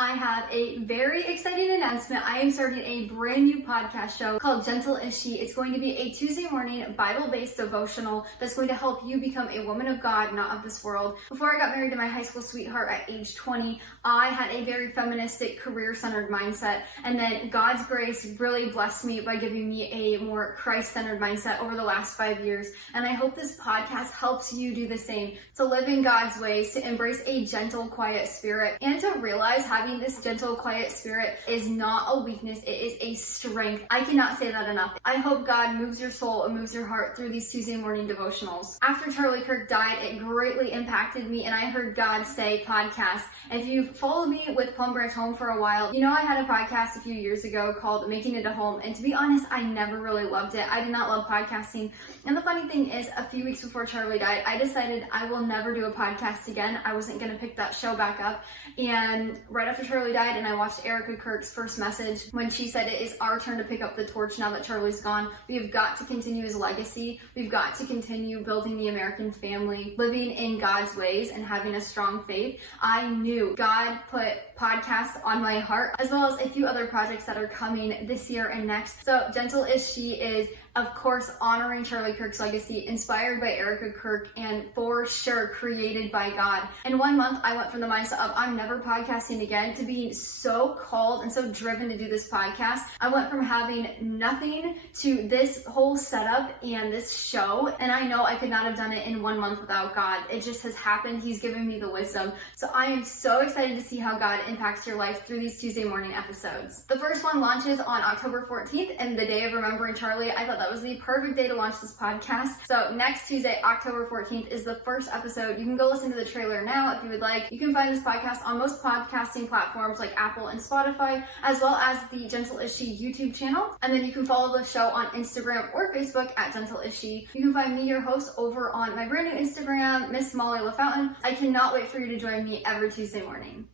I have a very exciting announcement. I am starting a brand new podcast show called Gentle Is She. It's going to be a Tuesday morning Bible-based devotional that's going to help you become a woman of God, not of this world. Before I got married to my high school sweetheart at age 20, I had a very feministic, career-centered mindset, and then God's grace really blessed me by giving me a more Christ-centered mindset over the last 5 years. And I hope this podcast helps you do the same, to live in God's ways, to embrace a gentle, quiet spirit, and to realize having this gentle, quiet spirit is not a weakness, it is a strength. I cannot say that enough. I hope God moves your soul and moves your heart through these Tuesday morning devotionals. After Charlie Kirk died, it greatly impacted me, and I heard God say podcast. If you've followed me with Plum Branch Home for a while, you know I had a podcast a few years ago called Making It a Home, and to be honest, I never really loved it. I did not love podcasting, and the funny thing is, a few weeks before Charlie died, I decided I will never do a podcast again. I wasn't going to pick that show back up, and right after Charlie died, and I watched Erica Kirk's first message when she said it is our turn to pick up the torch now that Charlie's gone. We have got to continue his legacy. We've got to continue building the American family, living in God's ways and having a strong faith. I knew God put podcasts on my heart, as well as a few other projects that are coming this year and next. So Gentle Is She is, of course, honoring Charlie Kirk's legacy, inspired by Erica Kirk, and for sure created by God. In 1 month, I went from the mindset of I'm never podcasting again to being so called and so driven to do this podcast. I went from having nothing to this whole setup and this show, and I know I could not have done it in 1 month without God. It just has happened. He's given me the wisdom. So I am so excited to see how God impacts your life through these Tuesday morning episodes. The first one launches on October 14th, and the day of remembering Charlie. I thought that was the perfect day to launch this podcast. So next Tuesday, October 14th, is the first episode. You can go listen to the trailer now if you would like. You can find this podcast on most podcasting platforms like Apple and Spotify, as well as the Gentle Is She YouTube channel. And then you can follow the show on Instagram or Facebook at Gentle Is She. You can find me, your host, over on my brand new Instagram, Miss Molly LaFountain. I cannot wait for you to join me every Tuesday morning.